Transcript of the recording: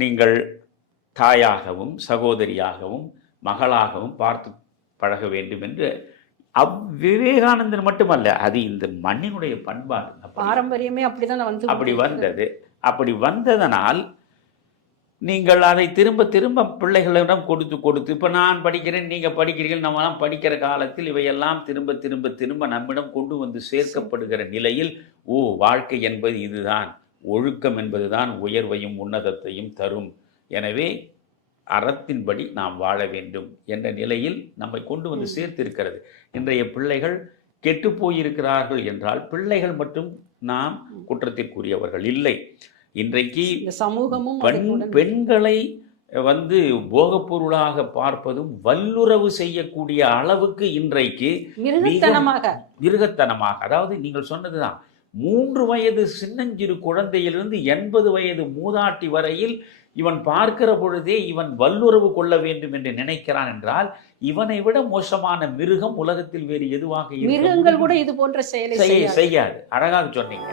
நீங்கள் தாயாகவும் சகோதரியாகவும் மகளாகவும் பார்த்து பழக வேண்டும் என்று அவ் விவேகானந்தர் மட்டுமல்ல அது இந்த மண்ணினுடைய பண்பாடு. பாரம்பரியமே அப்படிதான் வந்து அப்படி வந்தது. அப்படி வந்ததனால் நீங்கள் அதை திரும்ப திரும்ப பிள்ளைகளிடம் கொடுத்து கொடுத்து இப்போ நான் படிக்கிறேன் நீங்கள் படிக்கிறீர்கள் நம்மலாம் படிக்கிற காலத்தில் இவையெல்லாம் திரும்ப திரும்ப திரும்ப நம்மிடம் கொண்டு வந்து சேர்க்கப்படுகிற நிலையில் ஓ வாழ்க்கை என்பது இதுதான். ஒழுக்கம் என்பதுதான் உயர்வையும் உன்னதத்தையும் தரும். எனவே அறத்தின்படி நாம் வாழ வேண்டும் என்ற நிலையில் நம்மை கொண்டு வந்து. சேர்த்திருக்கிறது. இன்றைய பிள்ளைகள் கெட்டு போயிருக்கிறார்கள் என்றால் பிள்ளைகள் மட்டும் நாம் குற்றத்திற்குரியவர்கள் இல்லை. இன்றைக்கு சமூகமும் பெண் பெண்களை வந்து போகப்பொருளாக பார்ப்பதும் வல்லுறவு செய்யக்கூடிய அளவுக்கு இன்றைக்கு மிருகத்தனமாக. மிருகத்தனமாக. அதாவது நீங்கள் சொன்னதுதான் மூன்று வயது சின்னஞ்சிறு குழந்தையிலிருந்து எண்பது வயது மூதாட்டி வரையில் இவன் பார்க்கிற பொழுதே இவன் வல்லுறவு கொள்ள வேண்டும் என்று நினைக்கிறான் என்றால் இவனை விட மோசமான மிருகம் உலகத்தில் வேறு எதுவாக மிருகங்கள்? கூட இது போன்ற செயலை செய்ய செய்யாது. செய்யாது. அழகாக சொன்னீங்க.